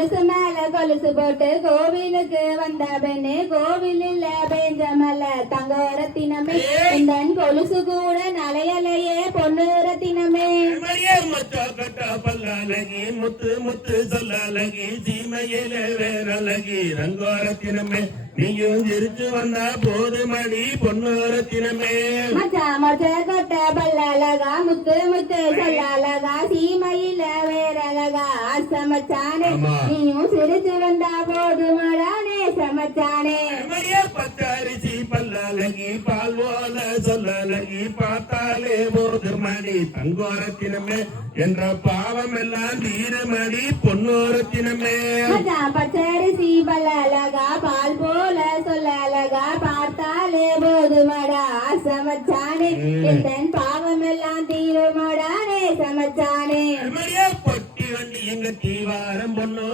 மேல கொலுசு போட்டு கோவிலுக்கு வந்த பெண்ணு கோவிலில் பெஞ்ச மல்ல தங்க ரத்தினமே இந்த கொலுசு கூட நலையலையே பொண்ணு ரத்தினமே பல்லழகி முத்து முத்து சொல்லழகி சீமையில வேறழகி ரங்கோரத்தினமே நீயும் சிரிச்சு வந்தா போது மணி பொண்ணு ரத்தினமே மச்சா மச்ச கொட்ட பல்லழகா முத்து முத்து சொல்லழகா சீமையில வேறழகா சமச்சானே நீயும் சிரிச்சு வந்தா போது மடானே சமச்சானே பச்சரிசி பல்லழகி பால் போல சொல்லழகி பார்த்தாலே போது மணி தங்கோரத்தினமே என்ற பாவம் எல்லாம் தீரமணி பொன்னோரத்தினமே பச்சரிசி பல்லழகா பால் போல சொல்லழகா பார்த்தாலே போதுமடா சமச்சானே என் பாவம் எல்லாம் தீருமடானே சமச்சானே பொட்டி வண்டி எங்க தீவாரம் பொண்ணு